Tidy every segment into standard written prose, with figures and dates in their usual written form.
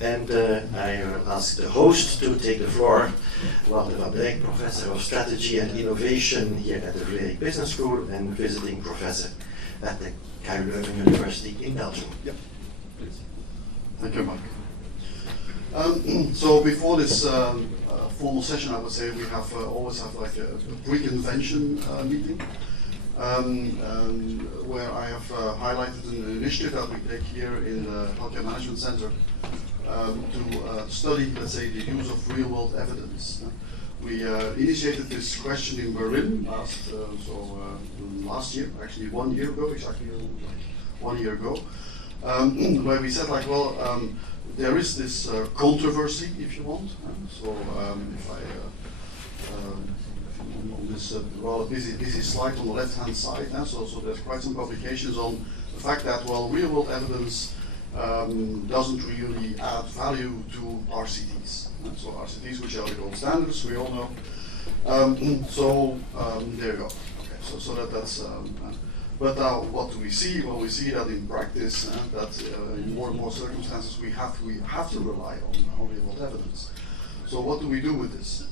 And I will ask the host to take the floor, Walter van Dyck, Professor of Strategy and Innovation here at the Vlerick Business School and visiting professor at the CORE-RWE University in Belgium. Yep, please. Thank you, Mark. So before this formal session, I would say we have always have like a pre-convention meeting. Where I have highlighted an initiative that we take here in the Healthcare Management Center to study, let's say, the use of real-world evidence. We initiated this question in Berlin last year, actually 1 year ago, exactly 1 year ago, where we said like, well, there is this controversy, if you want. If I on this rather busy slide on the left-hand side, so there's quite some publications on the fact that, well, real-world evidence doesn't really add value to RCTs. So RCTs, which are the gold standards, we all know. There you go. Okay, so that's. But now, what do we see? Well, we see that in practice, that in more and more circumstances, we have to rely on real-world evidence. So what do we do with this?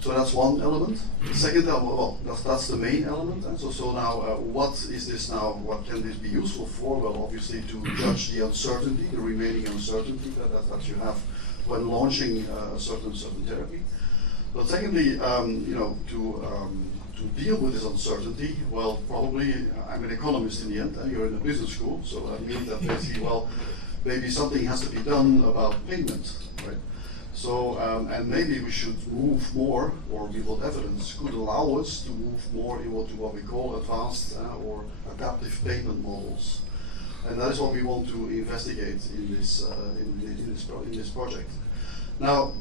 So that's one element. The second element, well, that's the main element. And so now, what is this now? What can this be useful for? Well, obviously to judge the uncertainty, the remaining uncertainty that you have when launching a certain therapy. But secondly, to deal with this uncertainty, well, probably I'm an economist in the end, and you're in a business school, so that means that basically, well, maybe something has to be done about payment, right? So, and maybe we should move more, or real-world evidence could allow us to move more into what we call advanced or adaptive payment models, and that is what we want to investigate in this project. Now,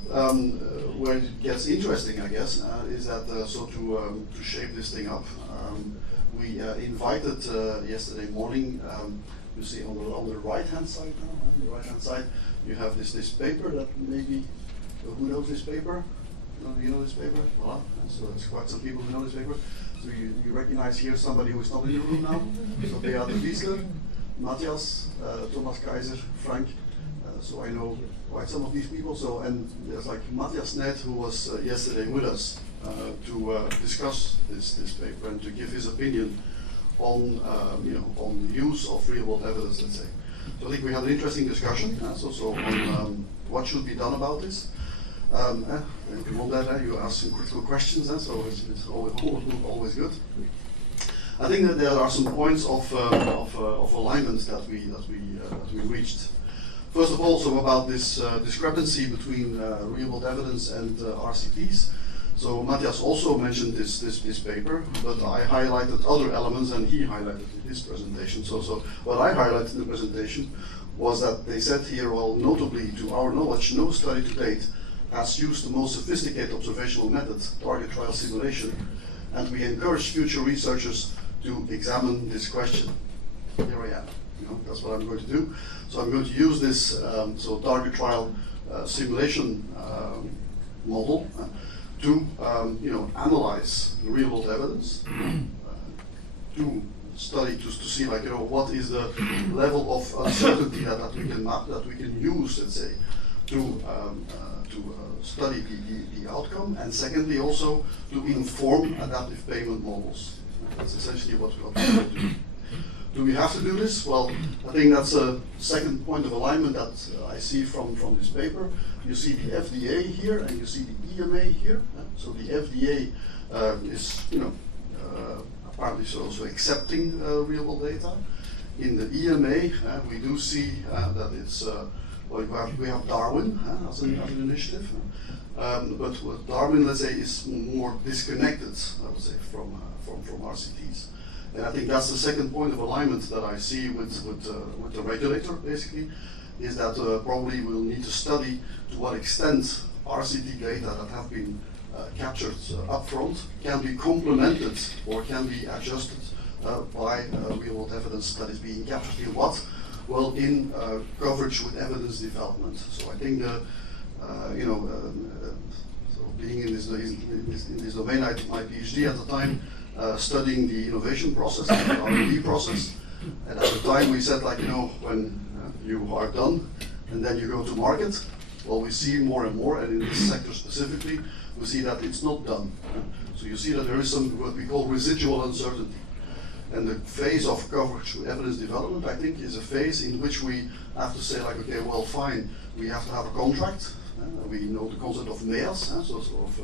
where it gets interesting, I guess, is that to shape this thing up, we invited yesterday morning. You see on the right-hand side now. On the right-hand side, you have this paper that maybe. Who knows this paper? You know this paper? Voilà. So there's quite some people who know this paper. So you recognize here somebody who is not in the room now. So Beate Wiesler, Matthias, Thomas Kaiser, Frank. So I know quite some of these people. So and there's like Matthias Net, who was yesterday with us to discuss this paper and to give his opinion on on the use of real-world evidence. Let's say. So I think we had an interesting discussion. So on what should be done about this. If you want that, you ask some critical questions, so it's always good. I think that there are some points of alignment that we reached. First of all, so about this discrepancy between real-world evidence and RCTs. So Matthias also mentioned this paper, but I highlighted other elements, and he highlighted in his presentation. So what I highlighted in the presentation was that they said here, well, notably to our knowledge, no study to date has used the most sophisticated observational method, target trial simulation, and we encourage future researchers to examine this question. Here I am, that's what I'm going to do. So I'm going to use this target trial simulation model to analyze the real-world evidence, to study to see like what is the level of uncertainty that we can map, that we can use, let's say, to study the outcome, and secondly also to inform adaptive payment models. That's essentially what we want to do. Do we have to do this? Well, I think that's a second point of alignment that I see from this paper. You see the FDA here, and you see the EMA here. So the FDA is, apparently also accepting real-world data. In the EMA, we do see that it's we have Darwin as an initiative, but what Darwin, let's say, is more disconnected, I would say, from RCTs. And I think that's the second point of alignment that I see with the regulator, basically, is that probably we'll need to study to what extent RCT data that have been captured upfront can be complemented or can be adjusted by real-world evidence that is being captured in what? Well, in coverage with evidence development. So I think so being in this domain, I did my PhD at the time, studying the innovation process, the R&D process, and at the time we said, like, when you are done, and then you go to market. Well, we see more and more, and in this sector specifically, we see that it's not done. So you see that there is some what we call residual uncertainty. And the phase of coverage with evidence development, I think, is a phase in which we have to say, like, okay, well, fine, we have to have a contract. We know the concept of MEAs, so sort of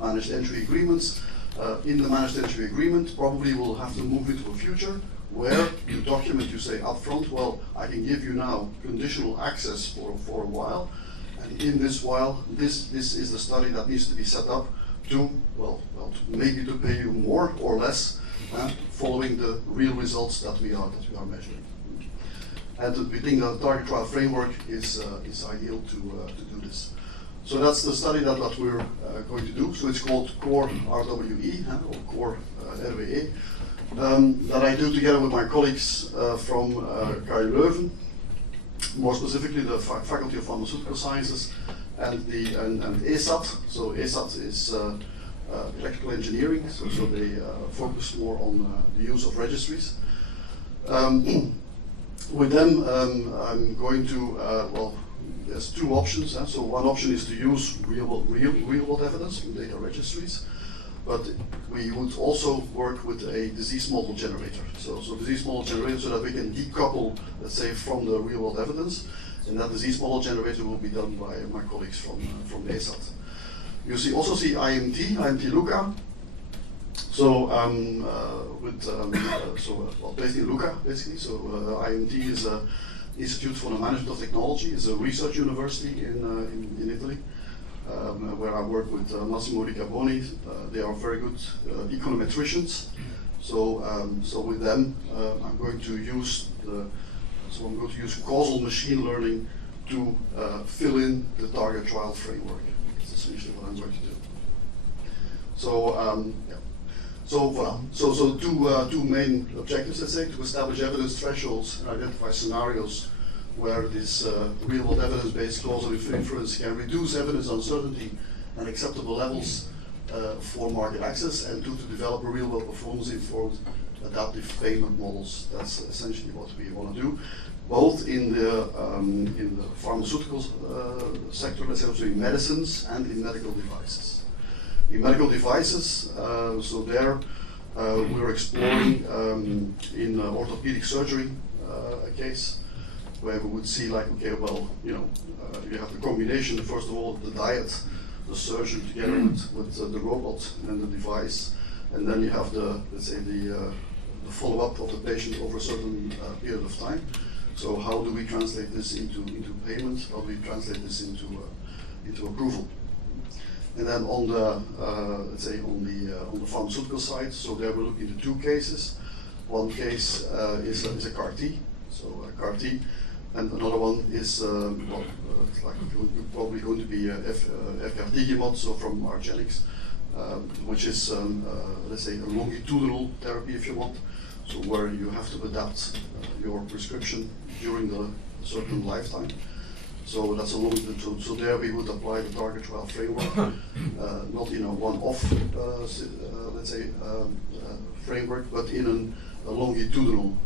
managed entry agreements. In the managed entry agreement, probably we'll have to move into a future where you document, you say upfront, well, I can give you now conditional access for a while, and in this while, this is the study that needs to be set up to, maybe to pay you more or less, following the real results that we are measuring. And we think that the target trial framework is ideal to do this. So that's the study that we're going to do. So it's called CORE-RWE, or CORE-RWE, that I do together with my colleagues from KU Leuven, more specifically the Faculty of Pharmaceutical Sciences and ESAT. So ESAT is electrical engineering, so they focus more on the use of registries. With them, I'm going to, there's two options. So one option is to use real world evidence from data registries, but we would also work with a disease model generator. So disease model generator, so that we can decouple, let's say, from the real world evidence, and that disease model generator will be done by my colleagues from ESAT. You also see IMT Luca. So based in Lucca, basically. So IMT is a Institute for the Management of Technology. It's a research university in Italy, where I work with Massimo Ricaboni. They are very good econometricians. So with them, I'm going to use causal machine learning to fill in the target trial framework. That's essentially what I'm going to do. So two main objectives, let's say, to establish evidence thresholds and identify scenarios where this real-world evidence-based causal inference can reduce evidence uncertainty and acceptable levels for market access, and to develop a real-world performance-informed adaptive payment models. That's essentially what we want to do, both in the pharmaceutical sector, let's say, also in medicines and in medical devices. In medical devices, so there we're exploring in orthopedic surgery a case where we would see, like, okay, well, you have the combination, first of all, the diet, the surgeon together with the robot and the device, and then you have the, let's say, the follow-up of the patient over a certain period of time. So how do we translate this into payment? How do we translate this into approval? And then on the let's say on the pharmaceutical side, so there we're looking at two cases. One case is a CAR-T, so a CAR-T, and another one is it's like probably going to be efgartigimod, so from argenx, which is let's say a longitudinal therapy, if you want, so where you have to adapt your prescription during the certain lifetime. So that's a longitudinal. So there we would apply the target trial framework, not in a one-off, let's say, framework, but in a longitudinal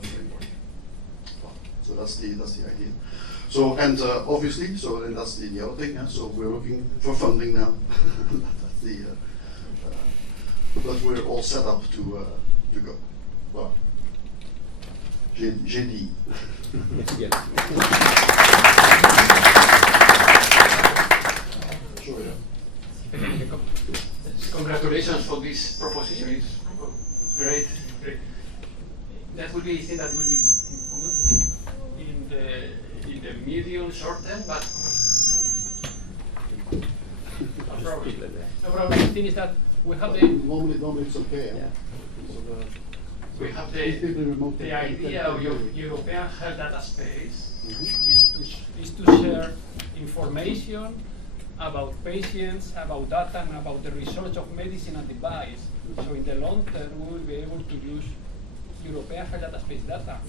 framework. So that's the idea. So and obviously, so and that's the other thing. So we're looking for funding now. That's the. But we're all set up to go. Well, j'ai dit. Yes. Sure, yeah. Congratulations for this proposition. It's great. That will be thing that will be in the medium short term, but no problem. No problem. The thing is that we have the Normally it's okay. Yeah. So we have the idea of European health data space is to share information about patients, about data, and about the research of medicine and device. So in the long term, we will be able to use European health data space data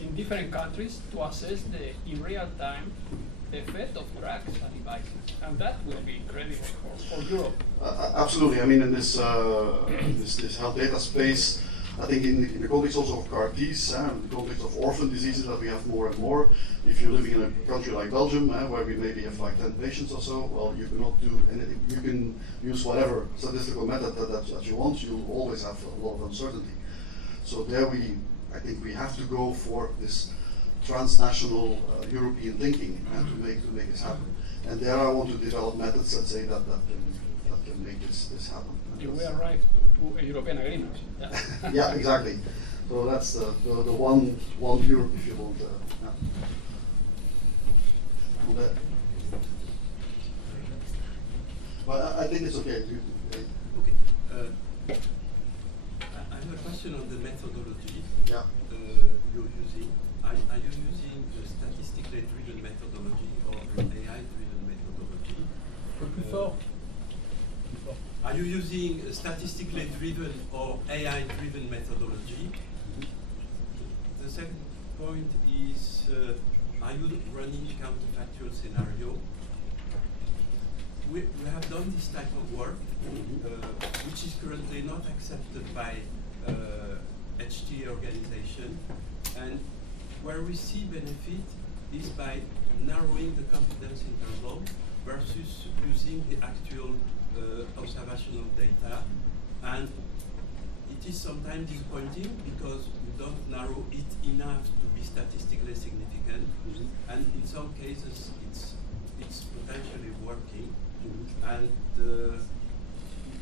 in different countries to assess in real time the effect of drugs and devices, and that will be incredible for Europe. absolutely. I mean, in this this health data space, I think in the context also of CAR-Ts, in the context of orphan diseases that we have more and more, if you're living in a country like Belgium, where we maybe have like 10 patients or so, well, you cannot do anything. You can use whatever statistical method that you want. You'll always have a lot of uncertainty. So there I think we have to go for this transnational European thinking to make this happen. And there I want to develop methods that say that can make this happen. If we arrive to a European agreement. Yeah, yeah, exactly. So that's the one Europe, if you want. But I think it's okay. Okay. I have a question on the methodology Yeah. you're using. Are you using a statistically driven methodology or an AI-driven methodology? Are you using a statistically driven or AI-driven methodology? The second point is, are you running counterfactual scenario? We have done this type of work, which is currently not accepted by HTA organization, and where we see benefit is by narrowing the confidence interval versus using the actual observational data, and it is sometimes disappointing because we don't narrow it enough to be statistically significant, and in some cases it's potentially working. And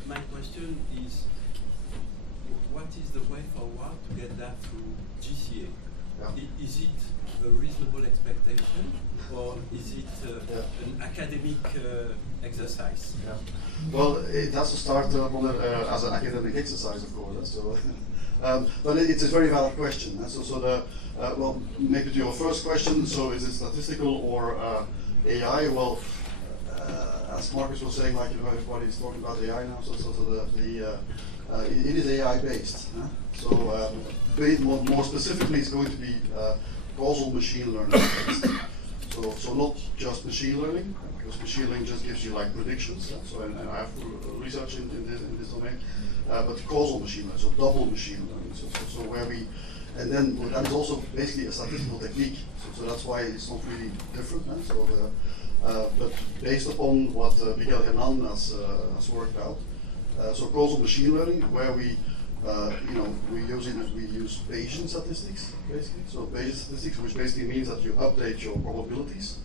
my question is, what is the way forward to get that through GCA? Yeah. Is it a reasonable expectation, or is it an academic exercise? Yeah. Well, it has to start as an academic exercise, of course. So, but it's a very valid question. Well, maybe to your first question. So, is it statistical or AI? Well, as Marcus was saying, like everybody's talking about AI now. It is AI based. More specifically, it's going to be causal machine learning based. So not just machine learning, because machine learning just gives you like predictions. And I have research in this domain, but causal machine learning, so double machine learning. So where we, and then that is also basically a statistical technique. So that's why it's not really different. But based upon what Miguel Hernan has worked out, so causal machine learning, where we use Bayesian statistics, basically. So Bayesian statistics, which basically means that you update your probabilities,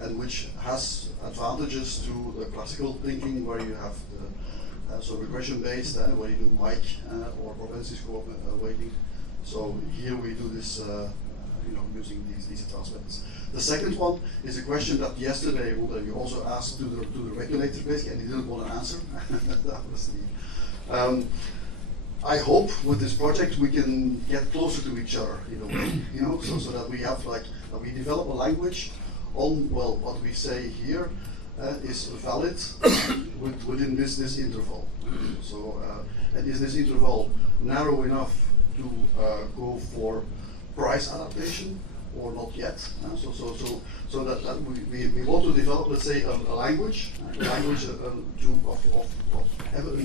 and which has advantages to the classical thinking, where you have the so regression based, where you do Mike or propensity score weighting. So here we do this, using these advanced methods. The second one is a question that yesterday you also asked to the regulator, basically, and he didn't want to answer. That was the. I hope with this project we can get closer to each other in a way, so that we have that we develop a language on what we say here is valid within this interval. So and is this interval narrow enough to go for price adaptation or not yet? So that we want to develop, let's say, a language an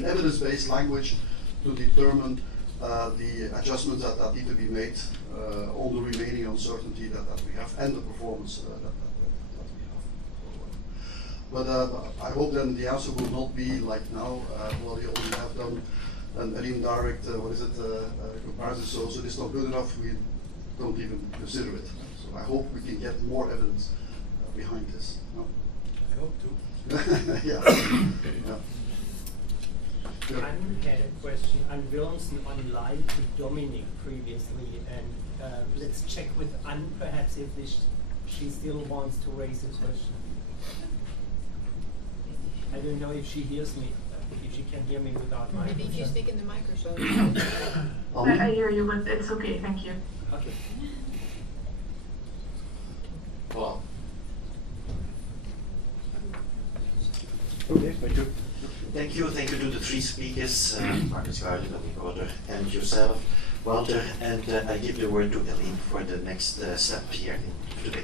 evidence-based language to determine the adjustments that need to be made on the remaining uncertainty that we have and the performance that we have. But I hope then the answer will not be like now, well, you only have done an indirect, comparison, so it's not good enough, we don't even consider it. So I hope we can get more evidence behind this. No? I hope to. Yeah. Yeah. Anne had a question, Anne Willemsen online to Dominic previously, and let's check with Anne perhaps if she still wants to raise a question. I don't know if she hears me, if she can hear me without my. Maybe if you speak in the microphone. I hear you, but it's okay, thank you. Okay. Wow. Okay, thank you. Thank you to the three speakers, Marcus Garden, Dominic Oder, and yourself, Walter, and I give the word to Elaine for the next step here today.